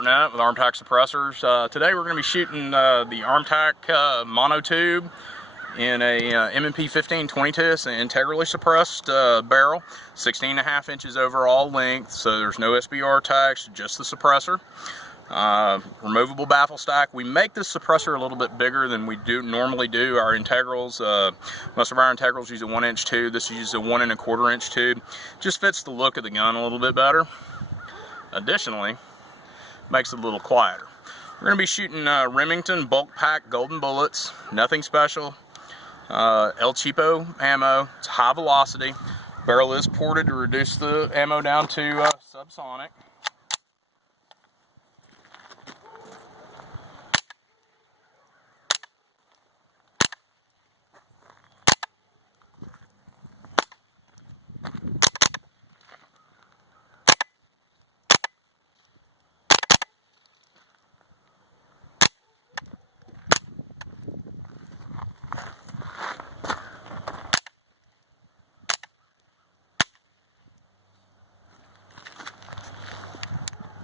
Burnett with ARMTAC suppressors. Today we're going to be shooting the ARMTAC Monotube in a MP15-22. It's an integrally suppressed barrel, 16.5 inches overall length, so there's no SBR tags, just the suppressor. Removable baffle stack. We make this suppressor a little bit bigger than we normally do our integrals. Most of our integrals use a 1-inch tube. This uses a 1 1/4 inch tube. Just fits the look of the gun a little bit better. Additionally, makes it a little quieter. We're going to be shooting Remington bulk pack Golden Bullets. Nothing special. El Cheapo ammo. It's high velocity. Barrel is ported to reduce the ammo down to subsonic.